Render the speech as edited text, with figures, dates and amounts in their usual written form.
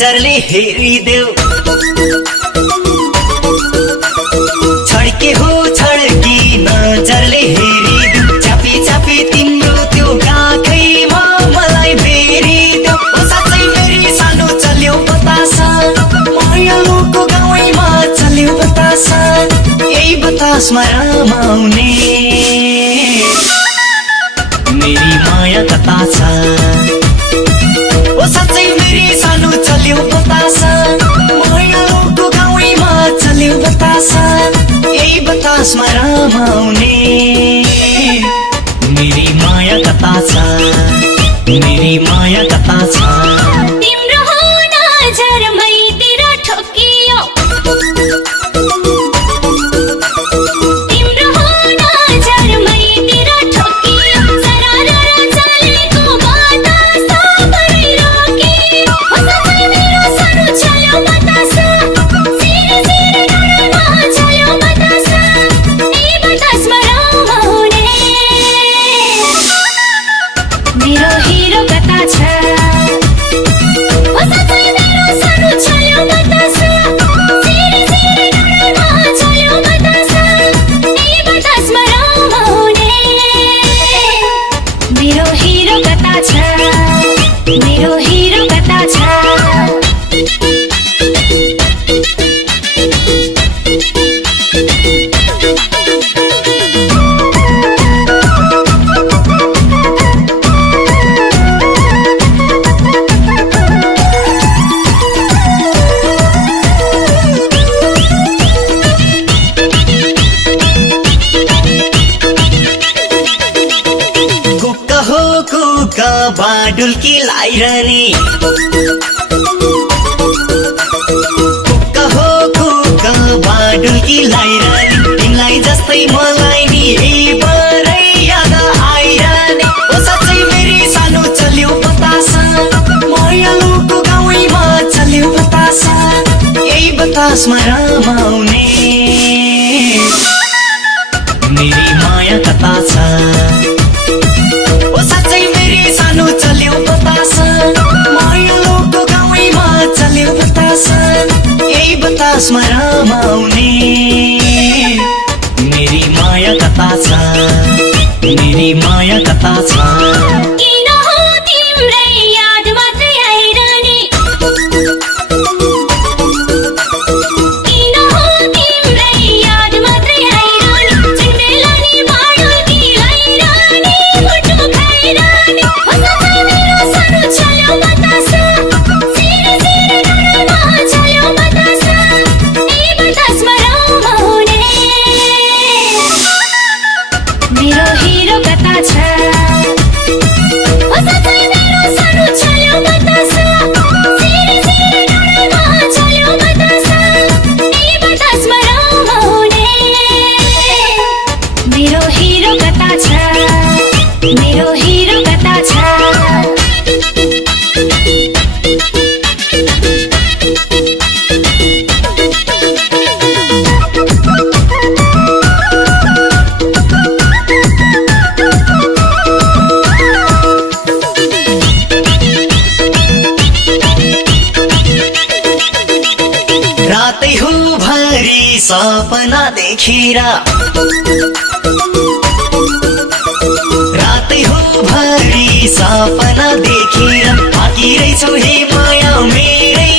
नजरले हेरिदेऊ छड्के हो छड्की नजरले हेरिदेऊ चापी चापी तिम्रो त्यो गाखैमा मलाई फेरिदेऊ ओ साँच्चै फेरि सानो चल्यो बतासा मायालुको गाउँमा चल्यो बतासा यही बतासमा रमाउने मेरी माया कता छ ओ साँच्चै फेरि सानो चल्यो बतासा मायालुको गाउँमा चल्यो बतासा यही बतासमा रमाउने मेरी माया कता छ मेरी माया कता छ तिम्रो हो नजर मैतिर ठोकियो तिम्रो हो नजर मैतिर ठोकियो सरारा चलेको बतासा बढी रोकियो ओ साँच्चै मेरो सानो चल्यो बतासा सिरे सिरे डरमा चल्यो बतासा यही बतासमा रमाउने मेरो हिरो कता छ ओ साँच्चै मेरो सानो चल्यो बतासा सिरे सिरे डरमा चल्यो बतासा यही बतासमा रमाउने मेरो हिरो कता छ मेरो हिरो कता छ कुक्का हो कुक्का बाडुल्की लाइरहने कुक्का हो कुक्का बाडुल्की लाइरहने तिमीलाई जस्तै मलाई नि बारै याद आइरहने ओ साँच्चै फेरि सानो चल्यो बतासा मायालुको गाउँमा चल्यो बतासा यही बतासमा रमाउने मेरी माया कता छ ओ साँच्चै फेरि सानो चल्यो बतासा मायालुको गाउँमा चल्यो बतासा यही बतासमा रमाउने मेरी माया कता छ मेरी माया कता छ किन हो तिम्रै याद मात्रै आइरहने किन हो तिम्रै याद मात्रै आइरहने जन्मेला नि बाडुल्की लाइरहने मुटु खाइरहने ओ साँच्चै मेरो सानो चल्यो बतासा सिरे सिरे डरमा चल्यो बतासा यही बतासमा रमाउने मेरो हिरो कता छ ओ साँच्चै मेरो सानो चल्यो बतासा सिरे सिरे डरमा चल्यो बतासा यही बतासमा रमाउने मेरो हिरो कता छ मेरो हिरो कता छ रातै हो भरि सपना देखेर रातै हो भरि सपना देखेर आकिरहेछौ हे माया मेरै